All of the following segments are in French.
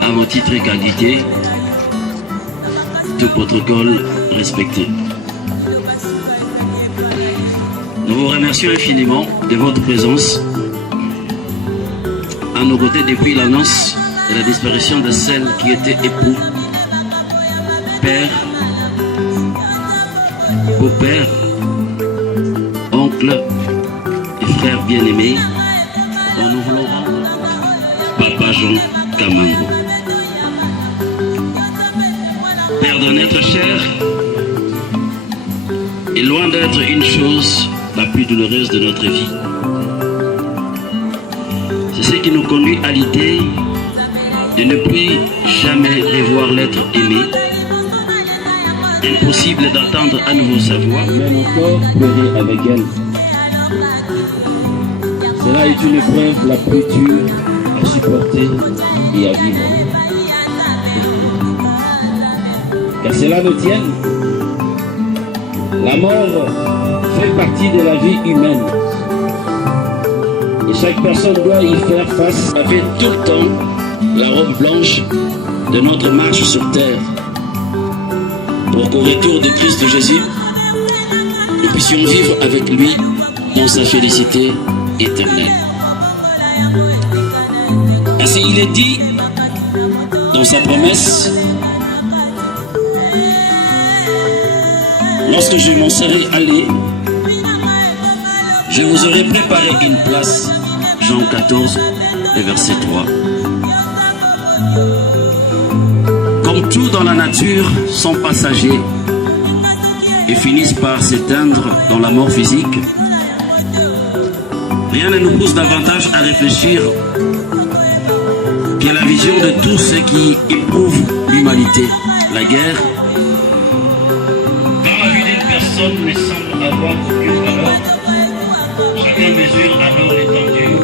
À vos titres et qualités, tout protocole respecté. Nous vous remercions infiniment de votre présence à nos côtés depuis l'annonce de la disparition de celle qui était époux, père, beau-père, oncle et frère bien-aimé, dont nous voulons rendre Papa Jean Kamango. Père d'un être cher est loin d'être une chose la plus douloureuse de notre vie. C'est ce qui nous conduit à l'idée de ne plus jamais revoir l'être aimé Impossible d'entendre à nouveau sa voix. Même encore pleurer avec elle. Cela est une épreuve la plus dure à supporter et à vivre. Qu'à cela ne tienne, la mort fait partie de la vie humaine. Et chaque personne doit y faire face. On avait tout le temps la robe blanche de notre marche sur terre. Pour qu'au retour de Christ Jésus, nous puissions vivre avec lui dans sa félicité éternelle. Ainsi il est dit dans sa promesse, lorsque je m'en serai allé, je vous aurai préparé une place. Jean 14, et verset 3. Comme tout dans la nature sont passagers et finissent par s'éteindre dans la mort physique, rien ne nous pousse davantage à réfléchir qu'à la vision de tout ce qui éprouve l'humanité. La guerre, quand la vie d'une personne ne semble avoir aucune valeur, chacun mesure alors l'étendue.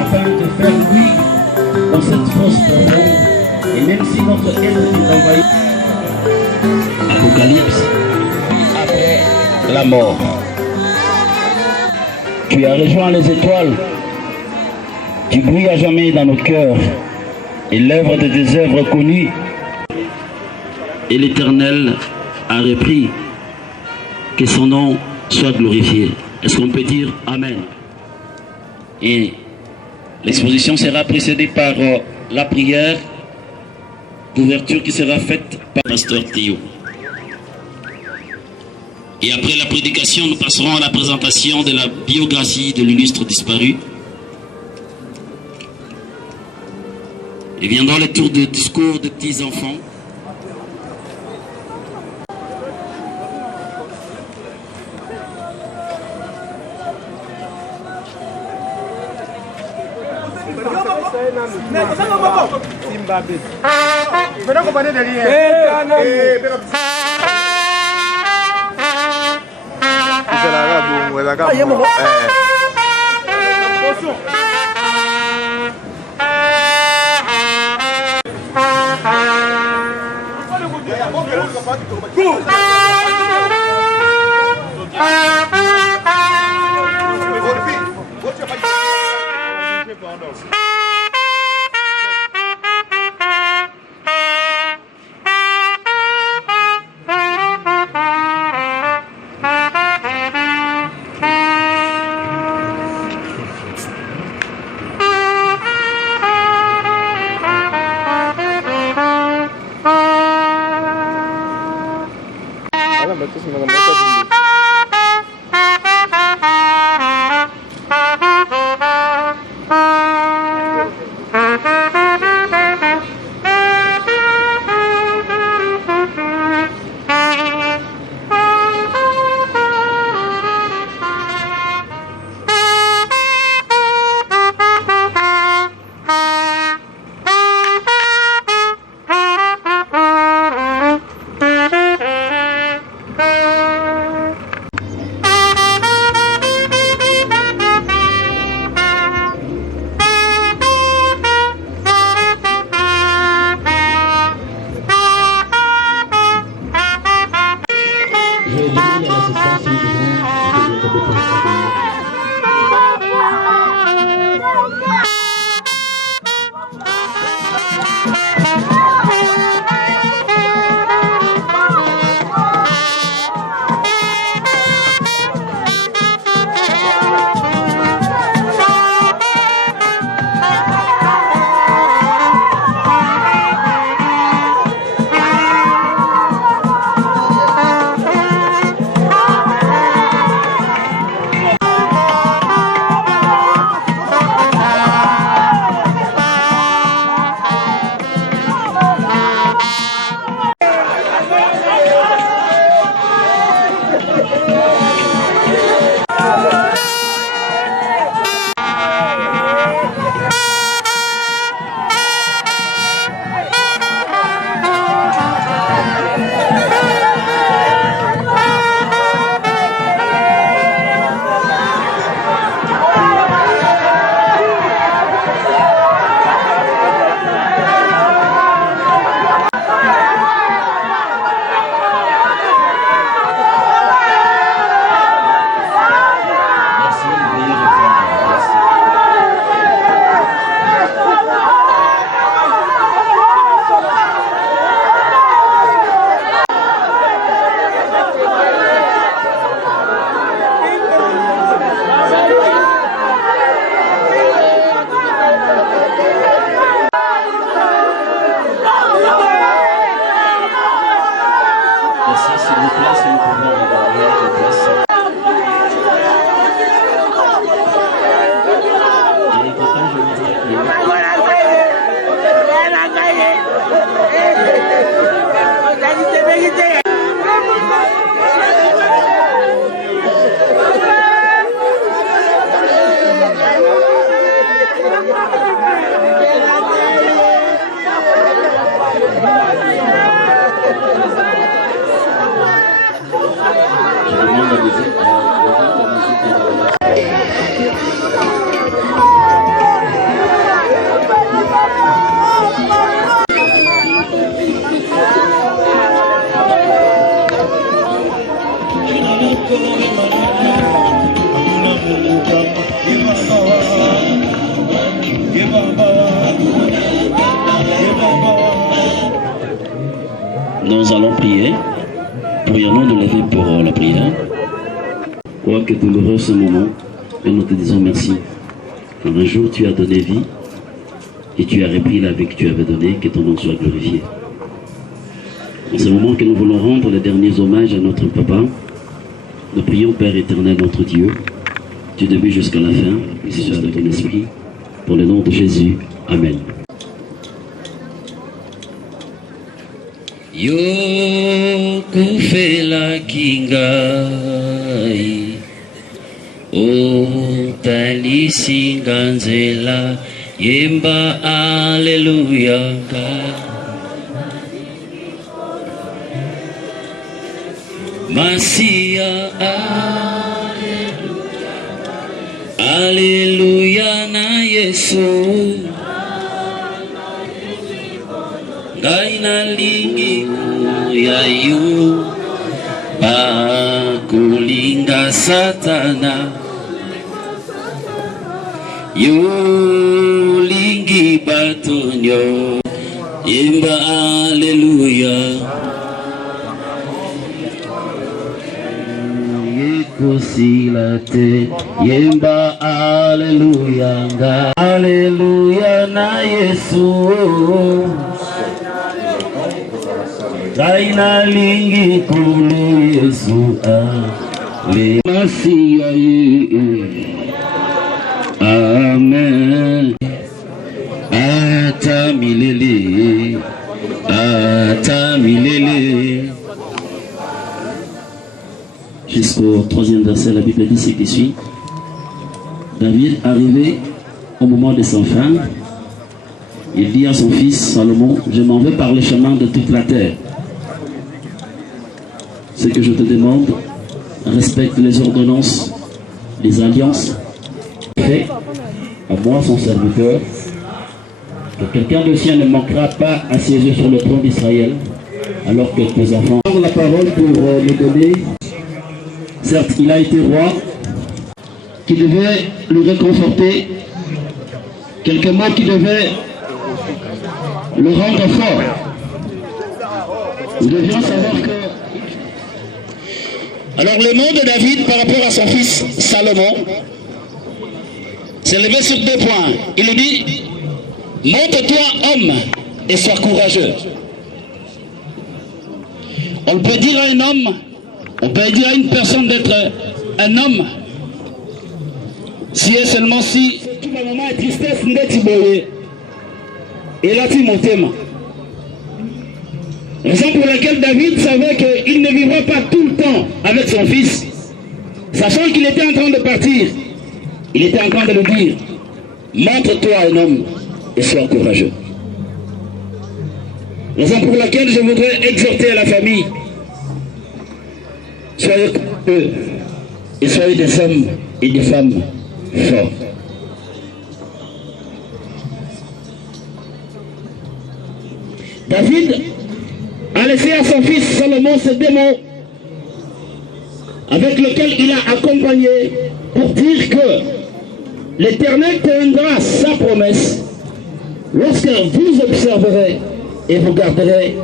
Afin de faire lui dans cette fosse profonde, et même si notre être est envahi. Apocalypse. Après la mort, tu as rejoint les étoiles, tu brilles à jamais dans nos cœurs, et l'œuvre de tes œuvres connues. Et l'Éternel a repris, que son nom soit glorifié. Est-ce qu'on peut dire Amen? Et l'exposition sera précédée par la prière d'ouverture qui sera faite par le pasteur Théo. Et après la prédication, nous passerons à la présentation de la biographie de l'illustre disparu. Et viendra le tour de discours de petits-enfants. Nous allons prier. Pourrions-nous nous lever pour la prière? Quoique douloureux ce moment, et nous te disons merci. Car un jour tu as donné vie et tu as repris la vie que tu avais donnée, que ton nom soit glorifié. En ce moment que nous voulons rendre les derniers hommages à notre papa, nous prions Père éternel notre Dieu, du début jusqu'à la fin, et ce soit de ton esprit, pour le nom de Jésus. Amen. Yo kufela kingai o talisinganzela yemba aleluya Masia aleluya na Yesu Gaina lingi yayu Pakulinga satana Yu lingi batonyo Yemba aleluya Yekusilate Yemba aleluya Aleluya na Yesu Gaina lingi kulu Yesu ale Masia Amen Ata milele Ata milele. Jusqu'au 3e verset, la Bible dit ce qui suit. David, arrivé au moment de sa fin, il dit à son fils Salomon, je m'en vais par le chemin de toute la terre. Ce que je te demande, respecte les ordonnances, les alliances, fais à moi, son serviteur, que quelqu'un de sien ne manquera pas à siéger sur le trône d'Israël, alors que tes enfants ont la parole pour me donner. Certes, il a été roi, qui devait le réconforter, quelques mots qui devaient le rendre fort. Nous devions savoir que... Alors le nom de David par rapport à son fils Salomon s'est levé sur 2 points. Il lui dit, montre-toi homme et sois courageux. On peut dire à un homme, on peut dire à une personne d'être un homme, si et seulement si ma maman est tristesse, et là tu m'entends. Raison pour laquelle David savait qu'il ne vivra pas tout le temps avec son fils, sachant qu'il était en train de partir. Il était en train de lui dire, montre-toi un homme et sois courageux. Raison pour laquelle je voudrais exhorter à la famille, soyez courageux et soyez des hommes et des femmes forts. David a laissé à son fils Salomon ce démon avec lequel il a accompagné pour dire que l'Éternel tiendra sa promesse lorsque vous observerez et vous garderez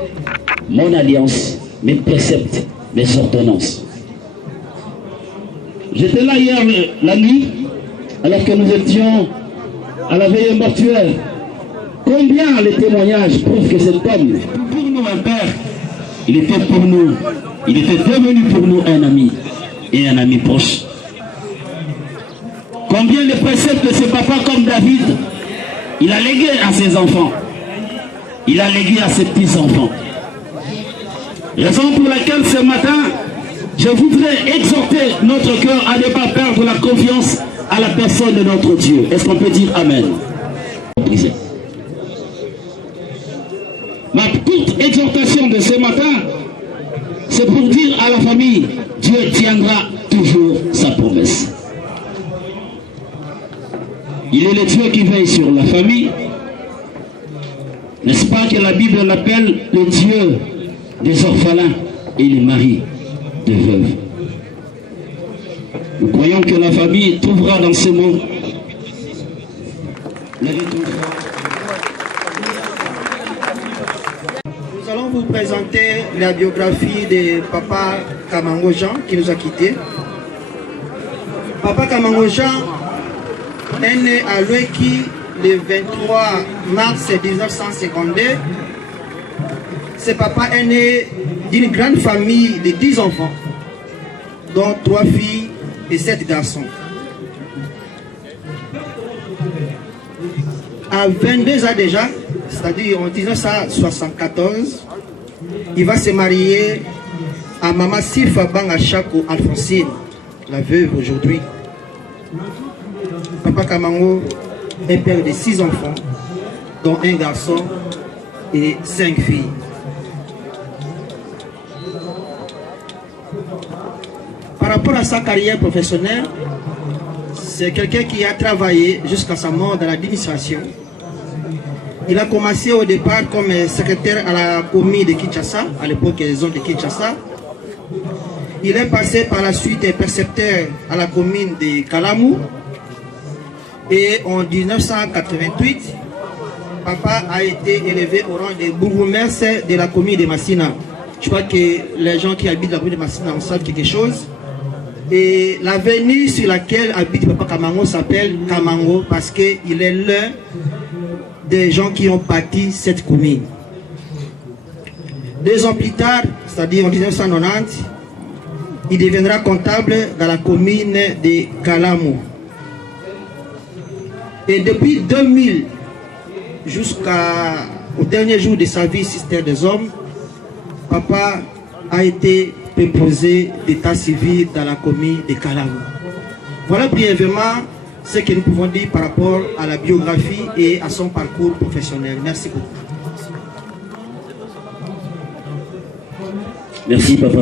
mon alliance, mes préceptes, mes ordonnances. J'étais là hier la nuit, alors que nous étions à la veille mortuaire. Combien les témoignages prouvent que cet homme, pour nous un père, il était pour nous, il était devenu pour nous un ami et un ami proche. Combien les préceptes de ce papa comme David, il a légué à ses enfants, il a légué à ses petits-enfants. Raison pour laquelle ce matin, je voudrais exhorter notre cœur à ne pas perdre la confiance à la personne de notre Dieu. Est-ce qu'on peut dire Amen? Ma courte exhortation de ce matin, c'est pour dire à la famille, Dieu tiendra toujours sa promesse. Il est le Dieu qui veille sur la famille. N'est-ce pas que la Bible l'appelle le Dieu des orphelins et les maris des veuves? Nous croyons que la famille trouvera dans ces mots la réponse. Nous allons vous présenter la biographie de Papa Kamango Jean qui nous a quittés. Papa Kamango Jean est né à Loeki le 23 mars 1952. Ce papa est né d'une grande famille de 10 enfants, dont 3 filles et 7 garçons. À 22 ans déjà, c'est-à-dire en 1974, il va se marier à Maman Sifa Banga Chako Alphonsine, la veuve aujourd'hui. Papa Kamango est père de 6 enfants, dont un garçon et 5 filles. Par rapport à sa carrière professionnelle, c'est quelqu'un qui a travaillé jusqu'à sa mort dans l'administration. Il a commencé au départ comme secrétaire à la commune de Kinshasa, à l'époque des zones de Kinshasa. Il est passé par la suite percepteur à la commune de Kalamu. Et en 1988, papa a été élevé au rang de bourgmestre de la commune de Massina. Je crois que les gens qui habitent la commune de Massina en savent quelque chose. Et l'avenue sur laquelle habite Papa Kamango s'appelle Kamango parce qu'il est l'un des gens qui ont bâti cette commune. 2 ans plus tard, c'est-à-dire en 1990, il deviendra comptable dans la commune de Kalamu. Et depuis 2000 jusqu'au dernier jour de sa vie, sister des hommes, papa a été préposé d'état civil dans la commune de Kalamu. Voilà brièvement ce que nous pouvons dire par rapport à la biographie et à son parcours professionnel. Merci beaucoup. Merci, papa.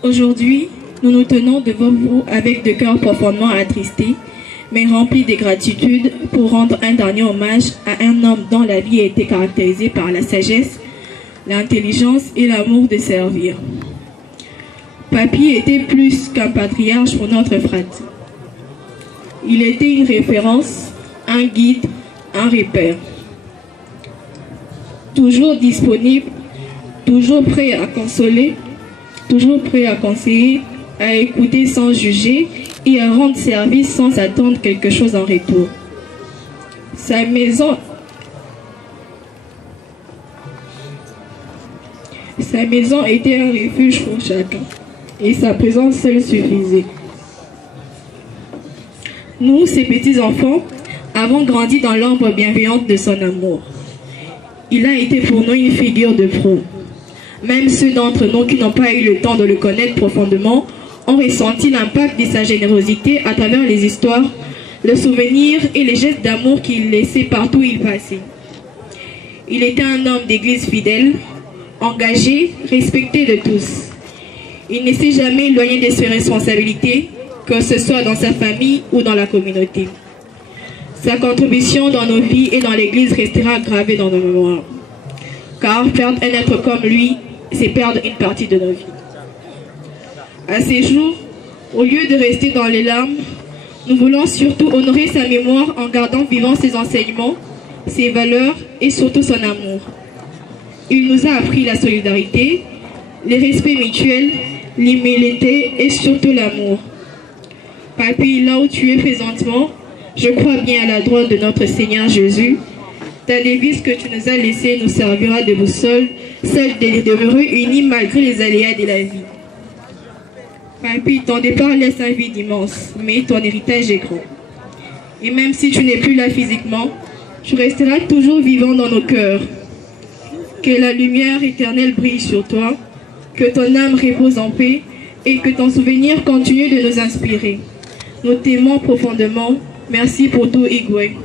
Aujourd'hui, nous nous tenons devant vous avec de cœurs profondément attristés, mais remplis de gratitude pour rendre un dernier hommage à un homme dont la vie a été caractérisée par la sagesse, l'intelligence et l'amour de servir. Papy était plus qu'un patriarche pour notre frère. Il était une référence, un guide, un repère. Toujours disponible, toujours prêt à consoler, toujours prêt à conseiller, à écouter sans juger et à rendre service sans attendre quelque chose en retour. Sa maison était un refuge pour chacun et sa présence seule suffisait. Nous, ses petits-enfants, avons grandi dans l'ombre bienveillante de son amour. Il a été pour nous une figure de proue. Même ceux d'entre nous qui n'ont pas eu le temps de le connaître profondément ont ressenti l'impact de sa générosité à travers les histoires, le souvenir et les gestes d'amour qu'il laissait partout où il passait. Il était un homme d'église fidèle, engagé, respecté de tous. Il ne s'est jamais éloigné de ses responsabilités, que ce soit dans sa famille ou dans la communauté. Sa contribution dans nos vies et dans l'église restera gravée dans nos mémoires. Car perdre un être comme lui, c'est perdre une partie de nos vies. À ces jours, au lieu de rester dans les larmes, nous voulons surtout honorer sa mémoire en gardant vivant ses enseignements, ses valeurs et surtout son amour. Il nous a appris la solidarité, le respect mutuel, l'humilité et surtout l'amour. Papy, là où tu es présentement, je crois bien à la droite de notre Seigneur Jésus. Ta devise que tu nous as laissée nous servira de boussole, celle de demeurer unis malgré les aléas de la vie. Papy, ton départ laisse un vide immense, mais ton héritage est grand. Et même si tu n'es plus là physiquement, tu resteras toujours vivant dans nos cœurs. Que la lumière éternelle brille sur toi, que ton âme repose en paix et que ton souvenir continue de nous inspirer. Nous t'aimons profondément. Merci pour tout, Igwe.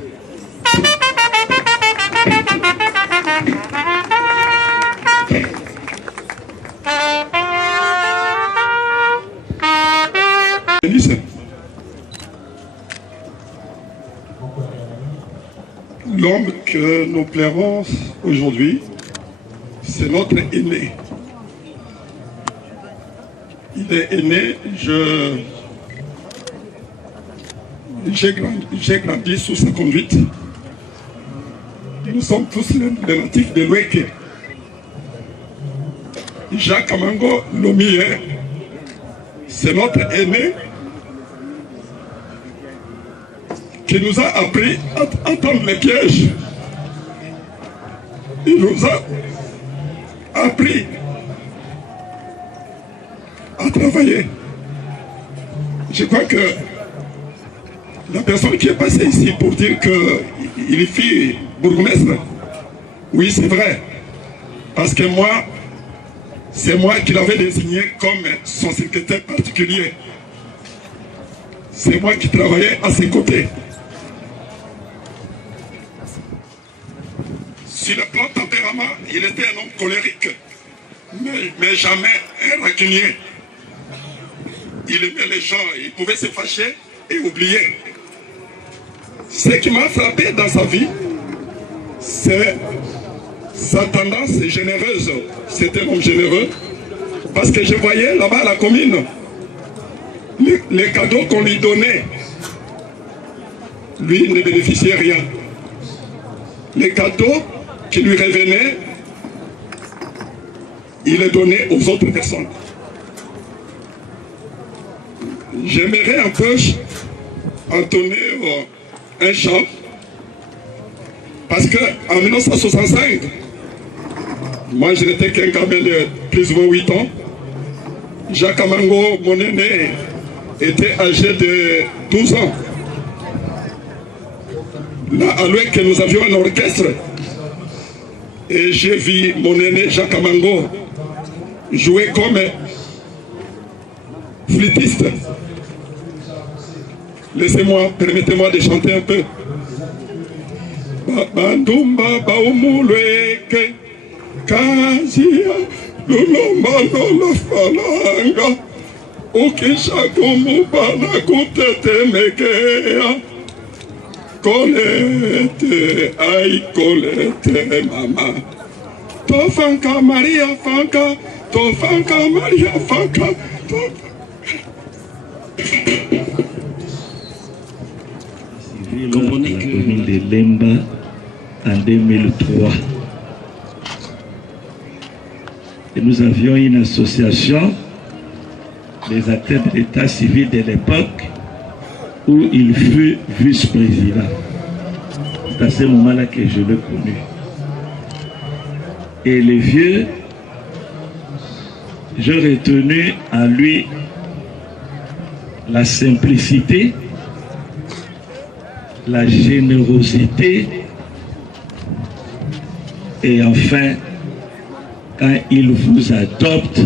L'homme que nous pleurons aujourd'hui, c'est notre aîné. Il est aîné, j'ai grandi sous sa conduite. Nous sommes tous les natifs de l'Ouéké. Jacques Amango Lomie, c'est notre aîné qui nous a appris à entendre les pièges. Il nous a appris à travailler. Je crois que la personne qui est passée ici pour dire qu'il fut bourgmestre, oui, c'est vrai. Parce que moi, c'est moi qui l'avais désigné comme son secrétaire particulier. C'est moi qui travaillais à ses côtés. Sur le plan tempérament, il était un homme colérique, mais jamais un rancunier. Il aimait les gens, il pouvait se fâcher et oublier. Ce qui m'a frappé dans sa vie, c'est sa tendance généreuse. C'était un homme généreux, parce que je voyais là-bas à la commune, les cadeaux qu'on lui donnait, lui ne bénéficiait rien. Les cadeaux qui lui revenaient, il les donnait aux autres personnes. J'aimerais un peu entonner un chant, parce qu'en 1965, moi je n'étais qu'un gamin de plus ou moins 8 ans. Jacques Amango, mon aîné, était âgé de 12 ans. Là, à l'ouest, nous avions un orchestre. Et j'ai vu mon aîné Jacques Amango jouer comme flûtiste. Laissez-moi, permettez-moi de chanter un peu. Bandumba baumulweke kazia lulomba lola falanga ukishakumu bana kutetemekea kolete ay kolete mama tofanka Maria fanka tofanka Maria fanka Comprenez que la commune de Lemba en 2003. Et nous avions une association des acteurs de l'état civil de l'époque où il fut vice-président. C'est à ce moment-là que je l'ai connu. Et les vieux, j'ai retenu en lui la simplicité, la générosité et enfin, quand il vous adopte,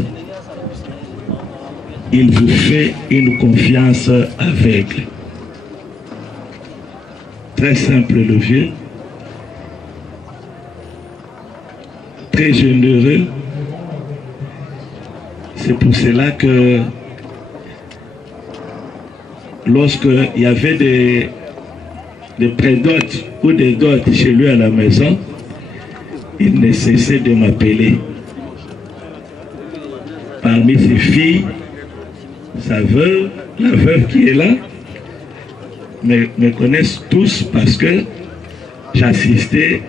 il vous fait une confiance aveugle. Très simple le vieux, très généreux. C'est pour cela que lorsqu'il y avait des prédotes ou des dots chez lui à la maison, il ne cessait de m'appeler. Parmi ses filles, sa veuve, la veuve qui est là, me connaissent tous parce que j'assistais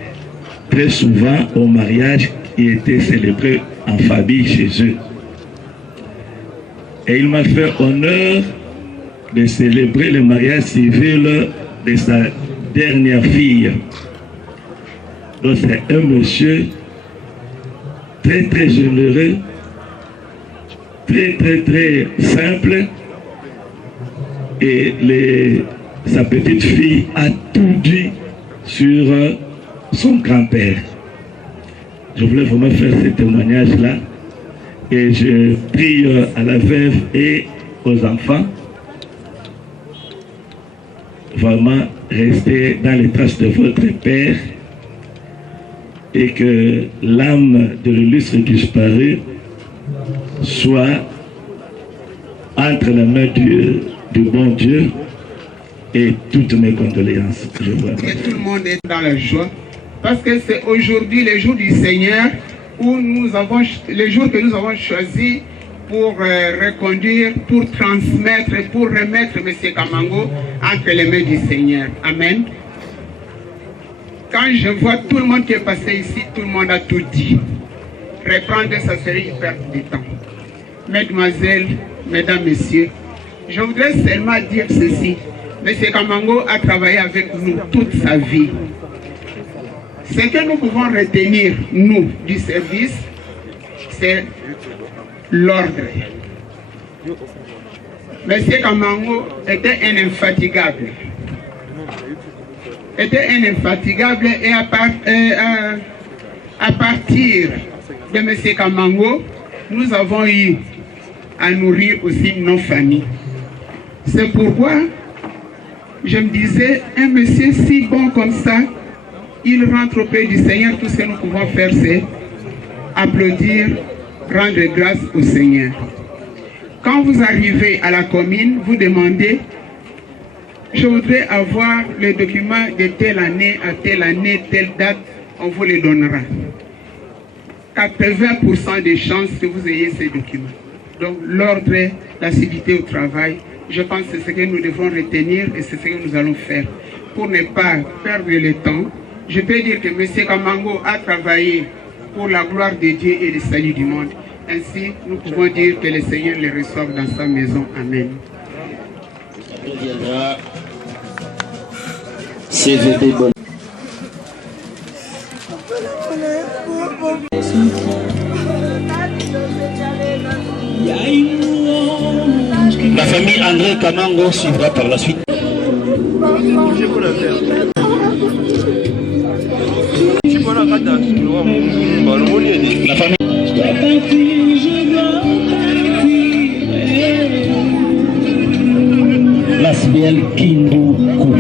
très souvent au mariage qui était célébré en famille chez eux. Et il m'a fait honneur de célébrer le mariage civil de sa dernière fille. Donc c'est un monsieur très très généreux, très très très simple, et sa petite fille a tout dit sur son grand-père. Je voulais vraiment faire ce témoignage-là et je prie à la veuve et aux enfants vraiment rester dans les traces de votre père et que l'âme de l'illustre disparu soit entre les mains du bon Dieu, et toutes mes condoléances. Et tout le monde est dans la joie parce que c'est aujourd'hui le jour du Seigneur, où les jours que nous avons choisis pour reconduire, pour transmettre, pour remettre M. Kamango entre les mains du Seigneur. Amen. Quand je vois tout le monde qui est passé ici, tout le monde a tout dit. Reprendre, ça serait une perte de temps. Mesdemoiselles, mesdames, messieurs, je voudrais seulement dire ceci. M. Kamango a travaillé avec nous toute sa vie. Ce que nous pouvons retenir, nous, du service, c'est l'ordre. M. Kamango était un infatigable. Et à partir de M. Kamango, nous avons eu à nourrir aussi nos familles. C'est pourquoi je me disais, un monsieur si bon comme ça, il rentre auprès du Seigneur. Tout ce que nous pouvons faire, c'est applaudir, rendre grâce au Seigneur. Quand vous arrivez à la commune, vous demandez, je voudrais avoir les documents de telle année à telle année, telle date, on vous les donnera. 80% des chances que vous ayez ces documents. Donc l'ordre, l'assiduité au travail, je pense que c'est ce que nous devons retenir et c'est ce que nous allons faire. Pour ne pas perdre le temps, je peux dire que M. Kamango a travaillé pour la gloire de Dieu et le salut du monde. Ainsi, nous pouvons dire que le Seigneur les reçoive dans sa maison. Amen. CVP bon. La famille André Kamango suivra par la suite. La famille. Lasbiel Kinduku.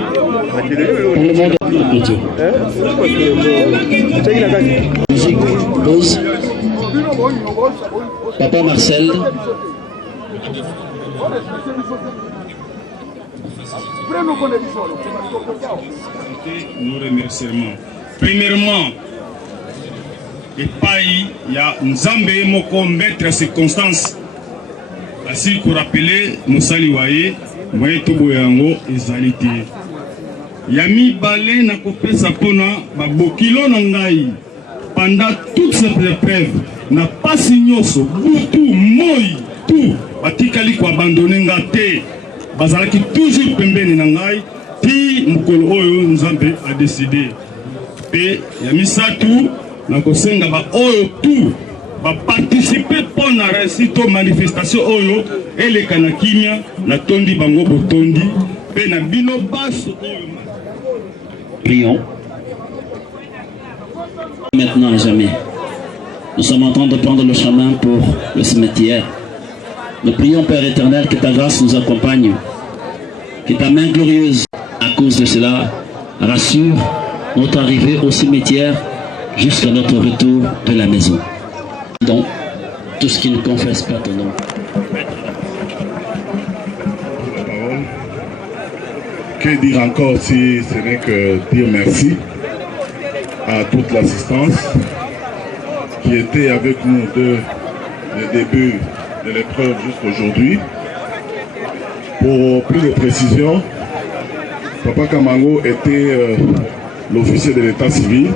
Pour le monde de la culture. Musique, pause. Papa Marcel. Nos remerciements. Premièrement, il y a Nzambe moko mettre circonstances. Ainsi pour rappeler Moussali Waye, Moye Tobo Yango ezalité. Yami Balé na kopesa pona babokilo nangai pendant toutes ces épreuves n'a pas signoso butu moi tout batikali ko abandonner ngate bazalaki toujours pembeni nangai ti mukolo oyo Nzambe a décidé pe Yami Satu na kosenga ba oyo tout va participer pour la réussite aux manifestations oyo et kanakimia na tondi bango botondi pe na bino basso. Prions. Maintenant et jamais. Nous sommes en train de prendre le chemin pour le cimetière. Nous prions, Père éternel, que ta grâce nous accompagne, que ta main glorieuse, à cause de cela, rassure notre arrivée au cimetière jusqu'à notre retour de la maison. Donc, tout ce qui ne confesse pas ton nom. Que dire encore si ce n'est que dire merci à toute l'assistance qui était avec nous de le début de l'épreuve jusqu'aujourd'hui. Pour plus de précision, Papa Kamango était l'officier de l'état civil.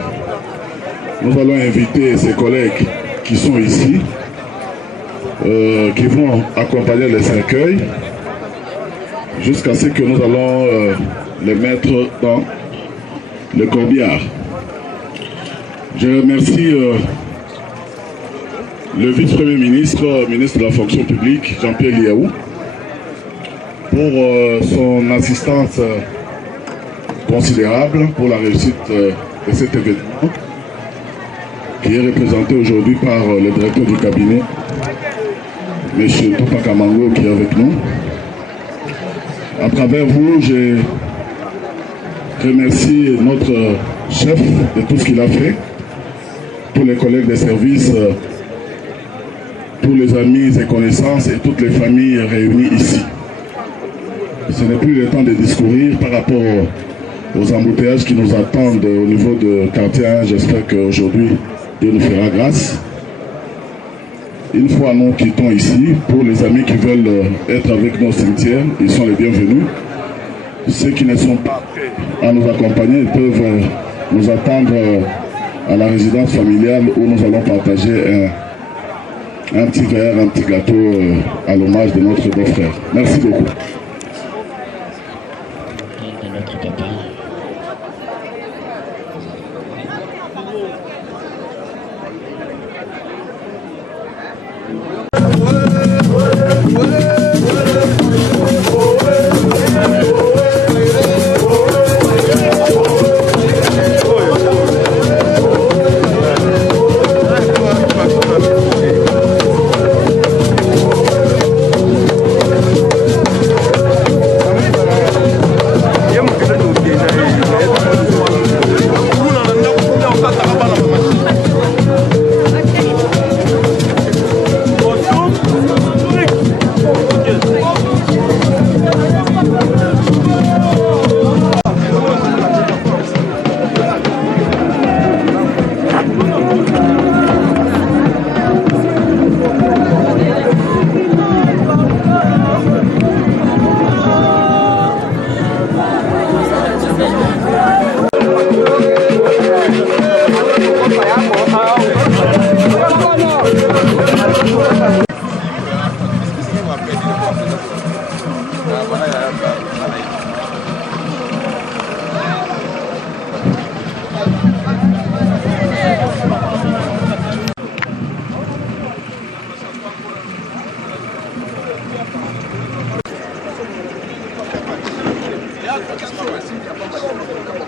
Nous allons inviter ses collègues qui sont ici, qui vont accompagner les cercueils jusqu'à ce que nous allons les mettre dans le corbillard. Je remercie le vice-premier ministre, ministre de la fonction publique, Jean-Pierre Liaou, pour son assistance considérable pour la réussite de cet événement, qui est représenté aujourd'hui par le directeur du cabinet, M. Topa Kamango, qui est avec nous. À travers vous, je remercie notre chef de tout ce qu'il a fait, tous les collègues des services, tous les amis et connaissances et toutes les familles réunies ici. Ce n'est plus le temps de discourir par rapport aux embouteillages qui nous attendent au niveau de quartier 1. J'espère qu'aujourd'hui, Dieu nous fera grâce. Une fois nous quittons ici, pour les amis qui veulent être avec nous au cimetière, ils sont les bienvenus. Ceux qui ne sont pas prêts à nous accompagner, ils peuvent nous attendre à la résidence familiale où nous allons partager un petit verre, un petit gâteau à l'hommage de notre beau-frère. Merci beaucoup.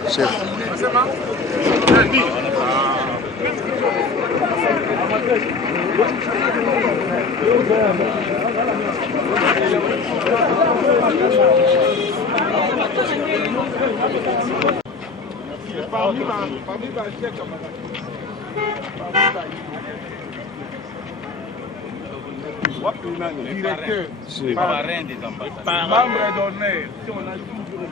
Chef. Directeur, parrain des ambassadeurs, membre d'honneur, si on a toujours.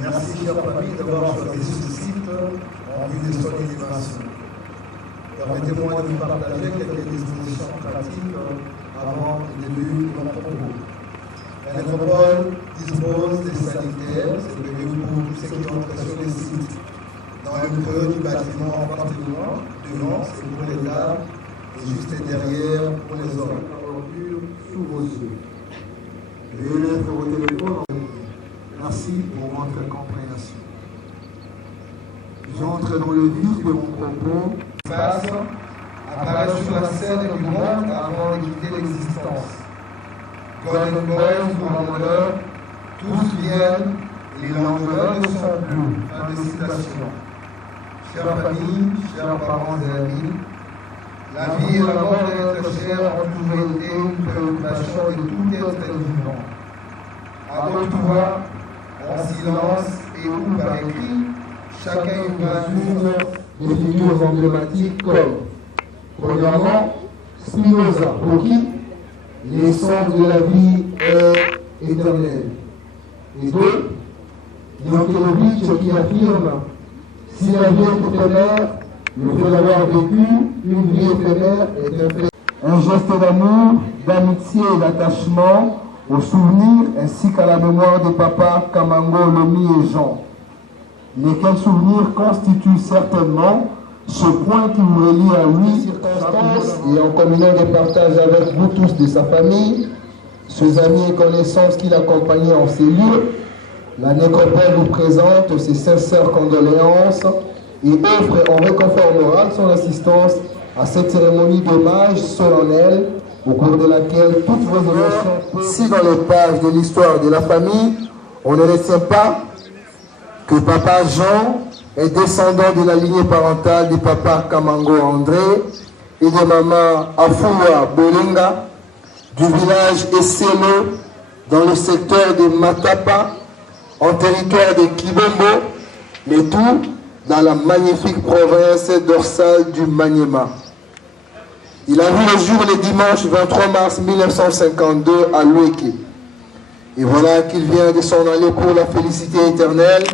Merci, chère famille, d'avoir choisi ce site en vue de son innovation. Permettez-moi de partager quelques dispositions pratiques avant le début de mon propos. La nécropole dispose des sanitaires, c'est prévu pour tous ceux qui entrent sur le site. Dans le creux du bâtiment en partie devant, c'est pour les dames, et juste derrière pour les hommes. Sous vos yeux. Veuillez mettre vos téléphones en ligne. Merci pour votre compréhension. J'entre dans le vif de mon propos. Passe, apparaît sur la scène du monde avant de quitter l'existence. Golden Boys ou Randonneurs, tous viennent et les lendemains ne sont plus. Fin de citation. Chère famille, chers parents et amis, la vie et la mort de notre chair ont toujours été une préoccupation de tout être vivant. À votre voix, en silence et ou par écrit, chacun y mesure des figures emblématiques comme, premièrement, Spinoza, pour qui l'essence de la vie est éternelle. Et deux, Yankelovitch qui affirme, si la vie est éphémère, le fait d'avoir vécu une vie éphémère est un fait. Un geste d'amour, d'amitié et d'attachement aux souvenirs ainsi qu'à la mémoire des papas Kamango, Lomi et Jean, lesquels souvenirs constituent certainement ce point qui vous relie à lui, circonstances et en communant des partages avec vous tous de sa famille, ses amis et connaissances qui l'accompagnaient en ces lieux. La nécropole vous présente ses sincères condoléances et offre en réconfort moral son assistance à cette cérémonie d'hommage solennel au cours de laquelle toutes vos émotions, si dans les pages de l'histoire de la famille, on ne retient pas que papa Jean est descendant de la lignée parentale du papa Kamango André et de maman Afua Bolinga, du village Esselo, dans le secteur de Matapa, en territoire de Kibombo, le tout dans la magnifique province dorsale du Maniema. Il a vu le jour le dimanche 23 mars 1952 à Loueke. Et voilà qu'il vient de s'en aller pour la félicité éternelle,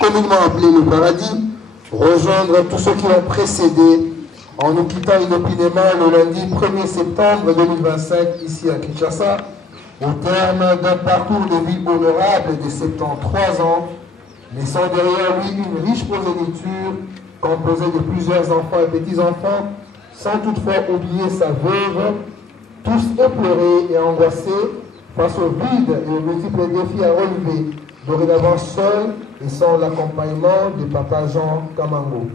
communément appelée le paradis, rejoindre tous ceux qui l'ont précédé en nous quittant inopinément le lundi 1er septembre 2025 ici à Kinshasa, au terme d'un parcours de vie honorable de 73 ans, laissant derrière lui une riche progéniture composée de plusieurs enfants et petits-enfants, sans toutefois oublier sa veuve, tous éplorés et angoissés face au vide et aux multiples défis à relever, dorénavant seul et sans l'accompagnement de papa Jean Kamango.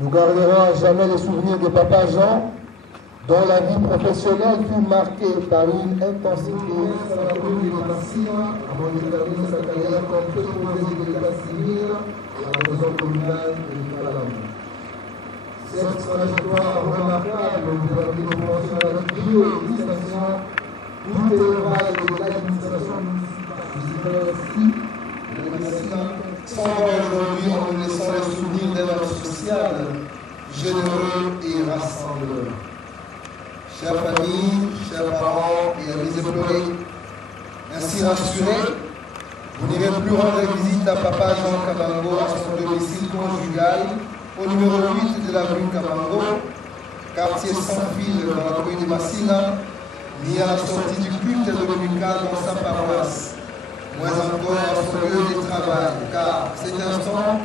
Nous garderons à jamais les souvenirs de Papa Jean, dont la vie professionnelle fut marquée par une intensité à la commune de Massina, avant de terminer sa carrière comme préposé de l'état civil à la maison communale de Kalam. Cette trajectoire remarquable nous permet de penser à la brio et distinction tout élevage de l'administration municipale ainsi de Massina, sans aujourd'hui en nous laissant le souvenir d'un homme social, généreux et rassembleur. Chers familles, chers parents et amis éplorés, ainsi rassurés, vous n'irez plus rendre visite à Papa Jean Kabango à son domicile conjugal au numéro 8 de la rue Kabango, quartier sans fil dans la commune de Massina, ni à la sortie du culte dominical dans sa paroisse, moins encore à son lieu de travail, car à cet instant,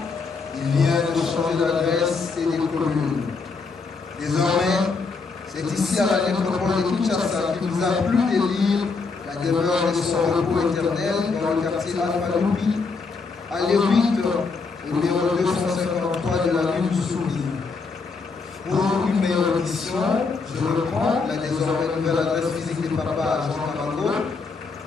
il vient de changer d'adresse et de commune. Désormais, c'est ici à la nécropole de Kinshasa qu'il nous a plu d'élire la demeure de son repos éternel dans le quartier Alpha Loupi, à l'E8, numéro 253 de la rue du Souvenir. Pour une meilleure audition, je reprends la désormais nouvelle adresse physique de Papa Jean Kabango.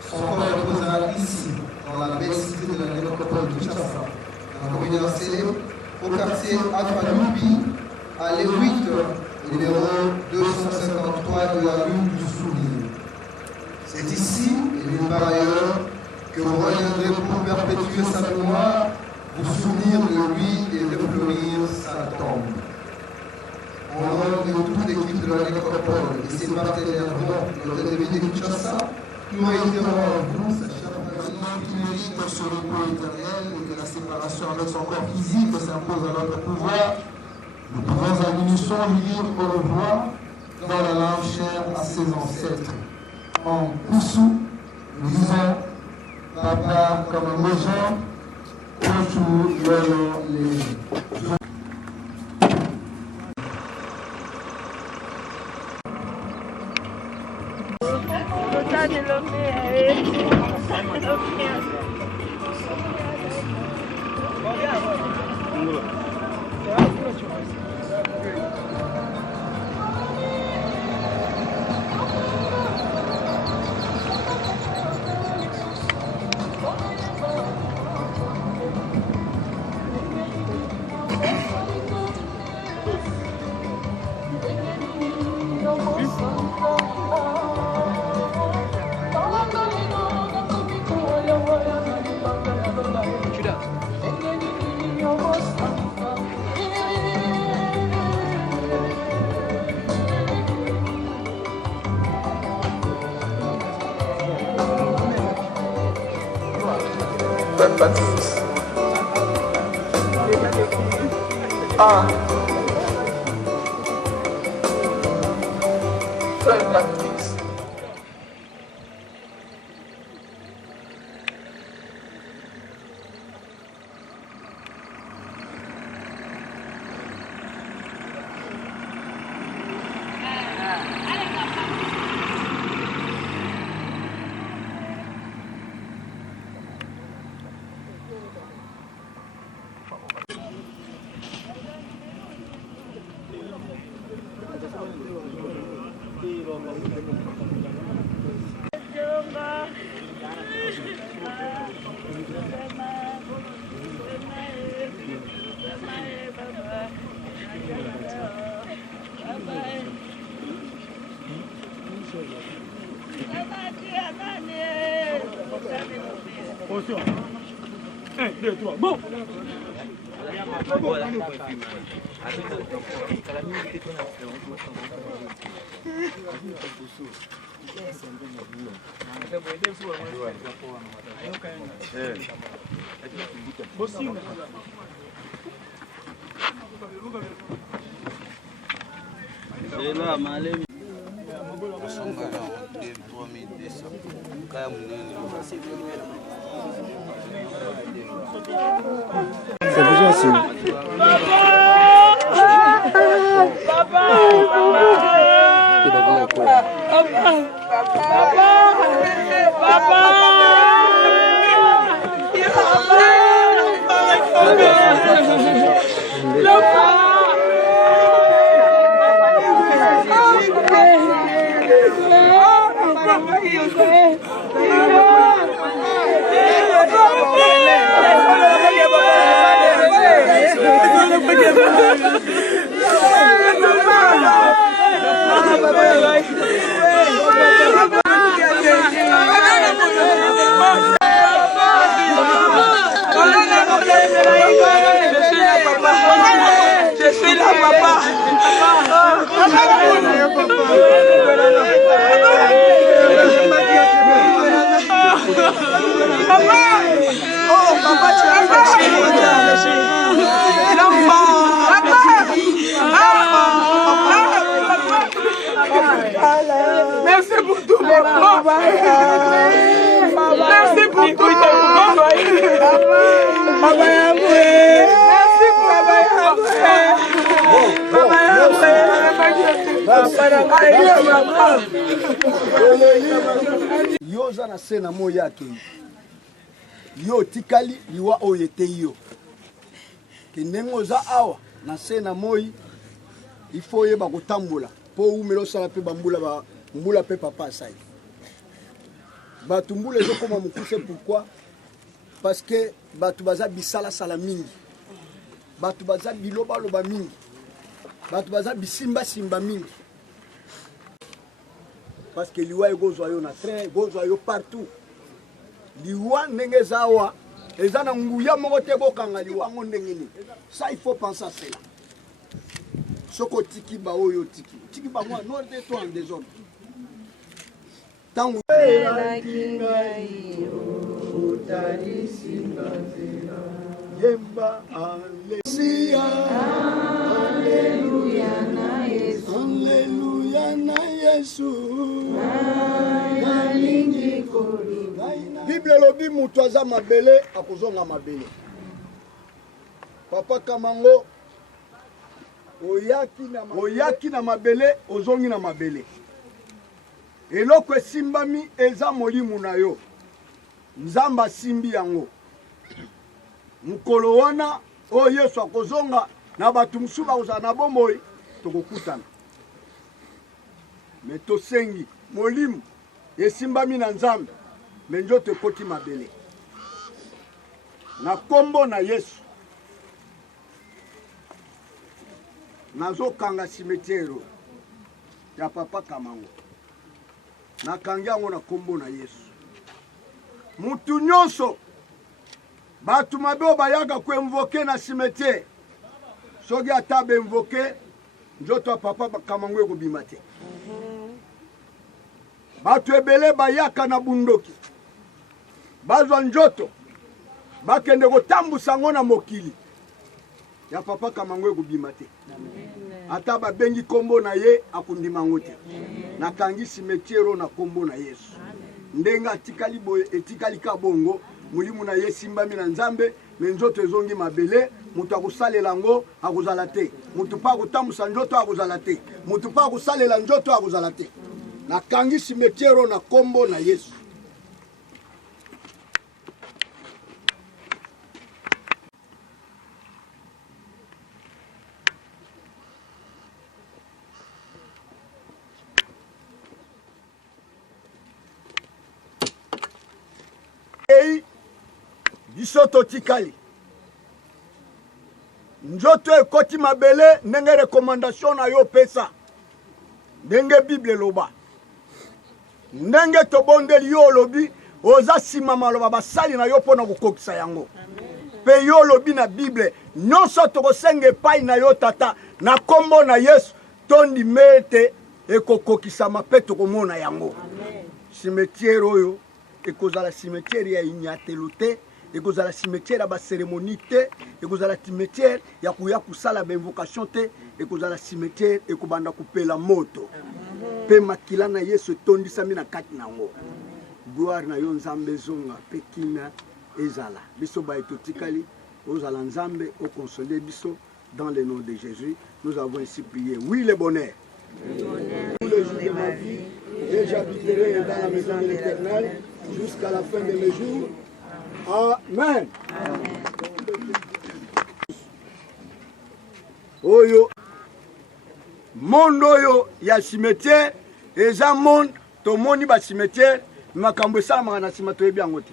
Son corps reposera ici, dans la belle cité de la nécropole de Kinshasa, dans la commune d'Ancélé, au quartier Alpha Loupi, à l'E8, numéro 253 de la rue du Souvenir. C'est ici, et nulle part ailleurs, que vous reviendrez pour perpétuer sa mémoire, vous souvenir de lui et refleurir sa tombe. Au nom de toute l'équipe de la nécropole et ses partenaires, dont l'hôtel de ville de Kinshasa, nous réitérons à vous, sa chère famille, qui mérite ce repos éternel et que la séparation avec son corps physique s'impose à notre pouvoir. Nous pouvons à l'unisson lui dire au revoir dans la langue chère à ses ancêtres. En Koussou, nous disons Papa comme un Jean, Kouchou, Yolo, les. Baptiste. Ah. Frère Baptiste. Attention. 1, 2, 3, bon. C'est déjà assez. Merci pour tout, papa. Merci pour tout. Yo za na sena moya yake. Yo tikali liwa oyete yo. Kinengo za awa na sena moi ifo yeba kotambola po umelo sala pe bambula mbula pe papa sai. Batumbula zo koma mukuse pourquoi? Parce que batu baza bisala sala mingi. Batu baza biloba loba mingi. Batu baza bisimba simba mingi. Parce que liwa egozwa yo na train, egozwa yo partout. Liwa ndenge zawa ezana nguya moko te bokanga liwa ngo ndenge ni. Ça il faut penser à cela. Soko tiki ba oyo tiki. Tiki ba moi non de toi en désordre. Tangu Yemba Alléluia. Alléluia na Yesu. Alléluia na Yesu. Bible lobi mutu aza mabele akozonga mabele. Papa Kamango oyaki na mabele ozongi na mabele. Eloko esimbami eza molimo na yo. Nzamba simbi yango. Mukolo wana o Yesu akozonga na batu musuba kozala na bomoi tokokutana. Me tosengi molimo esimbami na Nzambe me njoto ekoti mabele. Na kombo na Yesu nazokanga cimetière ya Papa Kamango. Nakangi yango na kombo na Yesu. Mutu nyonso batu mabe bayaka ko invoquer na cimetière. Soki ata be invoquer njoto Papa Kamango ekobima te. Batu ebele bayaka na bundoki. Bazwa njoto bakende kotambusa ngo na mokili ya Papa Kamango ekobima te. Ata babengi kombo na ye akundima ngo te. Nakangi cimetière na kombo na Yesu. Ndenga tikali boye etikali ka bongo mulimu na ye simbami na Nzambe me nzoto ezongi mabele mutu akosalela ngo akozala te. Mutu pa kotambusa njoto akozala te. Mutu pa kosalela njoto akozala te. Nakangi cimetière na kombo na Yesu. Bisoto tikali njoto ekoti mabele ndenge recommandation na yo pesa ndenge Bible loba ndenge tobondeli yo lobi oza sima maloba basali na yo pona kokokisa yango pe yo lobi na Bible nyonso tokosenga epai na yo tata na kombo na Yesu tondi mete ekokokisa mape tokomona yango. Cimetière oyo ekozala cimetière ya inyatelo te, ekozala cimetière ya ba cérémonie te, ekozala cimetière ya kuya kusala ba invocation te, ekozala cimetière ekobanda kupela moto pe makila na Yesu tondisami na kati nango. Gloire na yo Nzambe zonga pekina ezala biso ba etotikali ozala Nzambe au consoler biso dans le nom de Jésus. Nous avons ainsi prié. Oui, le bonheur. Tous les jours de ma vie, et j'habiterai dans la maison de l'Éternel jusqu'à la fin de mes jours. Amen. Oyo monde oyo ya cimetière eza monde tomoni ba cimetière makambo esalamaka na nsima toyebi yango te.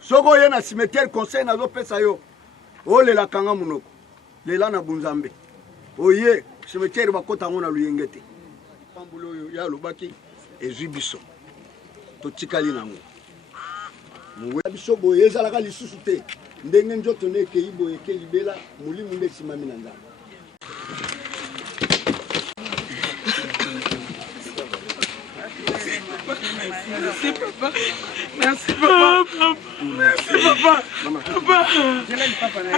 Soko ye na cimetière conseil nazopesa yo olelaka nga munoko lela na bunzambe oye cimetière bakota yango na luyenge te. Pambula oyo ya lobaki ezwi biso totikali nango muwe biso boye ezalaka lisusu te ndenge njoto ne ekei boye ekei libela mulimu nde simami na Nzambe. Merci papa. Merci papa. Merci papa. Papa.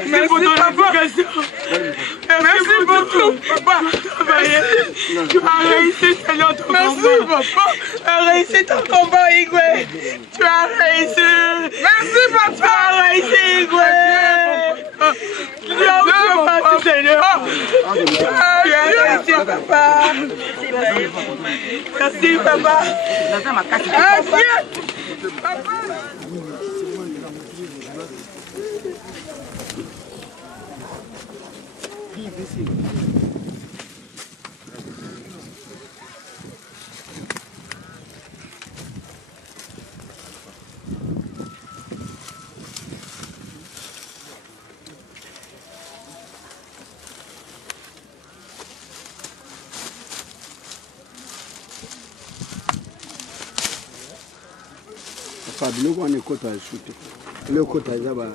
Merci pour ton éducation. Merci beaucoup papa. Tu as réussi Seigneur ton combat. Merci papa. Tu as réussi ton combat Igwe. Tu as réussi. Merci papa. Tu as réussi Igwe. Tu as réussi Seigneur. Tu as réussi papa. Merci papa. Biloko wana ekota ya shute ile ekota eza ba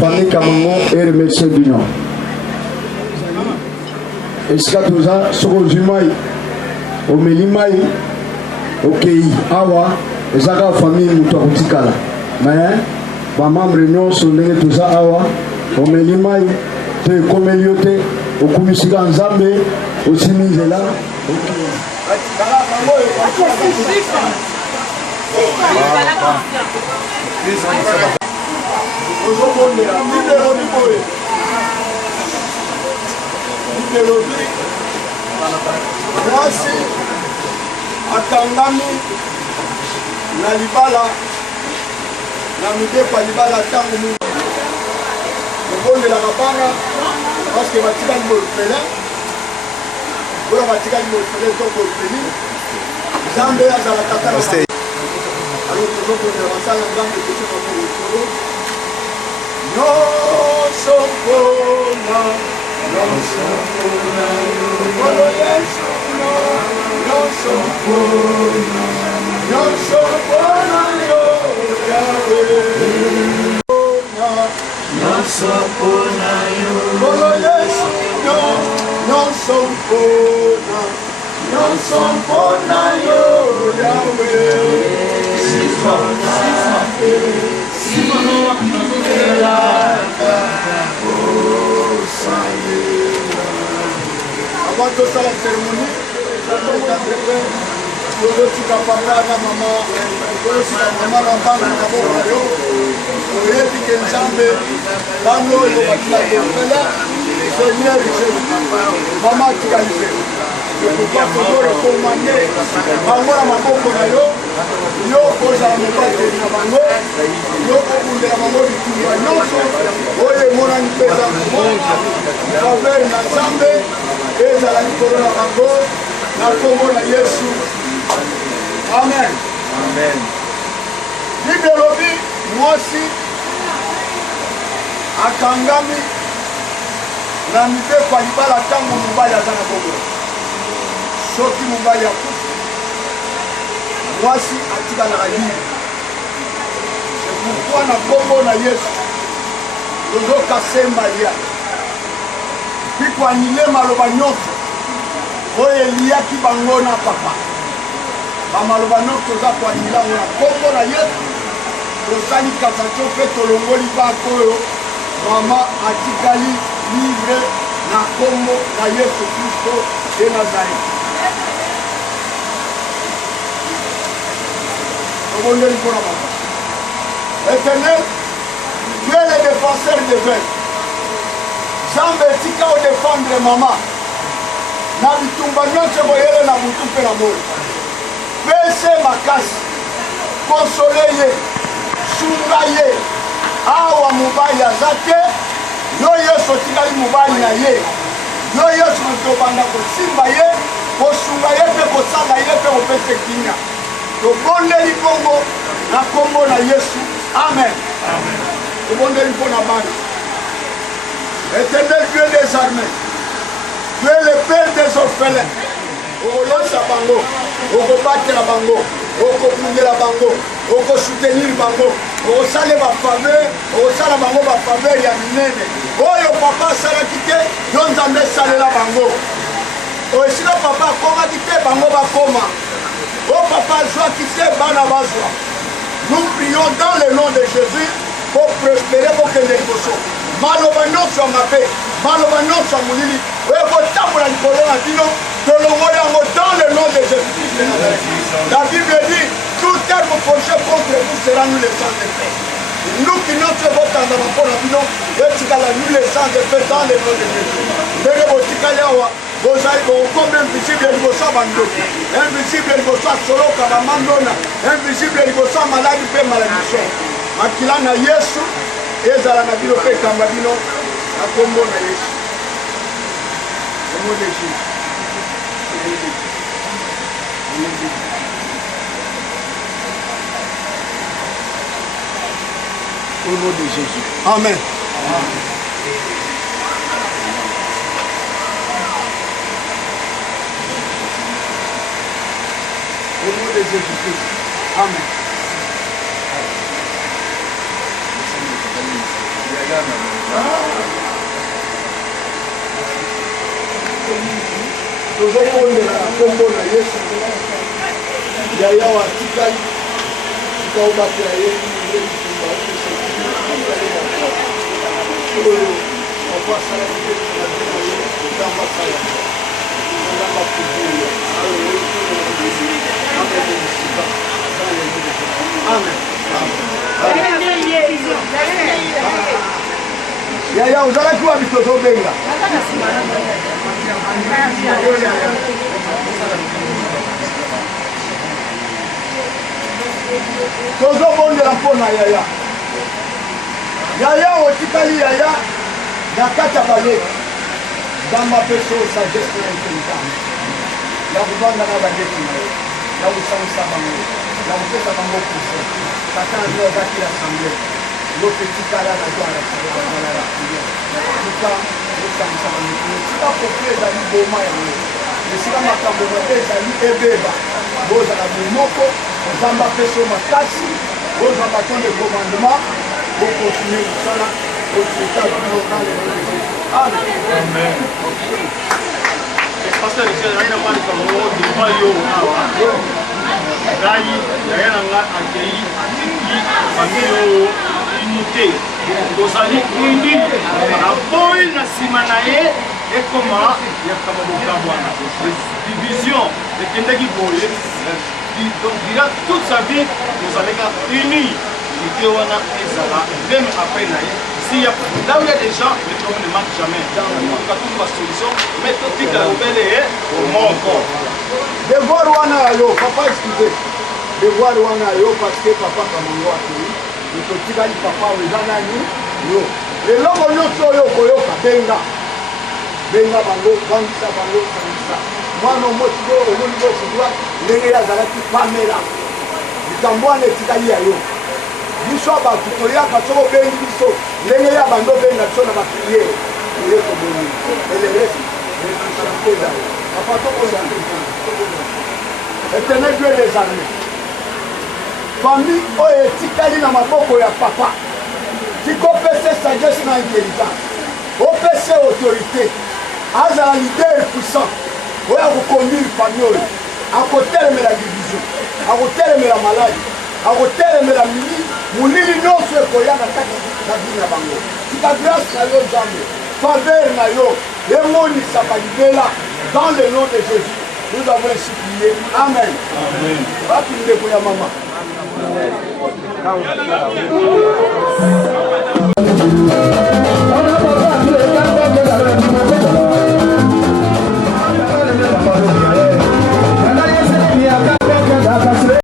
famille Kamango et remercier Bino. Et ce que tout ça, ce que je m'aille, au Mélimaï, au Kei, Awa, et ça, la famille Moutoutikala. Mais, ma membre réunion sur tout ça, Awa, au Mélimaï, te ekomeli yo te okumisika nzambe osimi nzela ozobondela libelobi boye libelobi mwasi akangami na libala na mibeko ya libala ntango mingi obondelaka bana parce que batikali molopele oyo batikali molopele to molopeli nzambe azala tata na alo tozobondela basala nzambe tosoka molopele nyonso mpona nyonso mpona nkolo yesu nyonso mpona nyonso mpona yo yawe nyonso mpona yo nkolo yesu nyonso mpona yo yawe sifa avant tosala cérémonie tozotika papa na mama tozotika mama na bana na maboko na yo oyebi ke nzambe bano oyo batikali kopela seigneur jésus mama atikali te pourquoi tozorekomande bango na maboko na yo yo kozala mobateli na bango yo kobundela bango bitumba nyonso oyo emonani mpeza faveur na nzambe ezala likolo na bango na kombo na yesu amen bible elobi mwasi akangami na mibeko ya libala ntango mobali aza na bobola soki mobali akufi mwasi atikalaka libre pourkui na kombo na yesu tozokasemba lia mpo anile maloba nyonso oyo eliaki bango na papa bamaloba nyonso toza koanilango na kombo na yesu tosali kasatio mpe tolongoli bako oyo mama atikali libre na kombo na yesu kristo de nazareti tobondeli mpona mama éternel tu es le défenseur de veille nzambe etika odefendre mama na bitumba nyonso boyele na butu mpe na moi pese makasi konsole ye sunga ye awa mobali aza te yo yesu otikali mobali na ye yo yesu tobanda kosimba ye kosunga ye mpe kosala ye mpe kopesa ekinya tobondeli bongo na kombo na yesu amen tobondeli mpo na bana éternel Dieu des armées tu es le père des orphelins okolonsa bango okobatela bango okobundela bango okosoutenir bango okosala bafaveur okosala bango bafaveur ya minene oyo papa asalaki te yo nzambe esalela bango esika papa akomaki te bango bakoma o papa azwaki te bana bazwa nous prions dans le nom de Jésus pour prospérer bokende liboso maloba nyonso ya mabe maloba nyonso ya molili oyo kotambola likolo na bino tolongoli yango dans le nom de Jésus-Christ de Nazareth. La Bible dit tout terme projet contre vous sera nous les sans effet. Nous qui notre vote en avant pour la bino et tikala nous les sans effet dans le nom de Jésus. Ndenge botikali awa bozali bokomi invisible liboso ya bandoki invisible liboso ya soloka bamandona invisible liboso ya maladi mpe maladison makila na yesu ezala na bino mpe ekamba bino na kombo na yesu kombo de jésus au nom de Jésus. Amen. Au nom de Jésus-Christ. Amen. tozokondela na kombo na yesu yaya wa tikali tikaobatela ye oyo papa Yaya, uzalaki wapi tozobenga? Tozobondela mpona yaya. Yaya otikali yaya na kati ya baleki. Nzambe apeso sagesse na intelligence. Ya kuvanda na baleki na ye. Ya kusanisa bango. Ya kopesa bango pousse. Tata ndio azaki l'assemblée. Yo petit kala na joie la prière la prière. Tika osanisa bango. Tika kopie ezali boma ya yo. Esika makambo mabe ezali ebeba. Bozala moko. Nzambe apeso makasi. Bozala baton de commandement. Pour continuer ça là. Amen. Pastor, je suis là pour dire que je suis là pour Rai, yana nga akei, atiki, famille unité. Tozali indi, aboyi na sima na ye, ekoma ya kamaboka bwana. Division, ekendaki boye. Donc, dira toute sa vie, nous allons unis. Même après, s'il y a là où il y a des gens, les problèmes ne manquent jamais. On va trouver une solution, mais tout est à l'obéir au monde encore. Devoir wana yo, papa excusez. Devoir wana yo parce que papa kamango akili. Le petit gali papa ozana ni yo. Et l'homme nyonso yo koyoka benga. Benga bango, bangisa bango, bangisa. Mwana motivo omoni bo sidwa ndenge ya zalaki pamela. Bitambwana etikali ya yo. Biso bato toyaka soko bengi biso ndenge ya bando benga biso na bapriere eleko boni eleresi esankoza papa tokoza Éternel Dieu des armées famille oyo etikali na maboko ya papa tikopesa sagesse na intelligence opesa autorité azala leader puissant oyo akoconduire famille oyo akotelemela division akotelemela maladi akotelemela mulili nyonso ekoya na kati na bino na bango tika grâce na yo Nzambe faveur na yo emonisa balibela dans le nom de Jésus nous avons ainsi prié amen bapi ndeko ya mama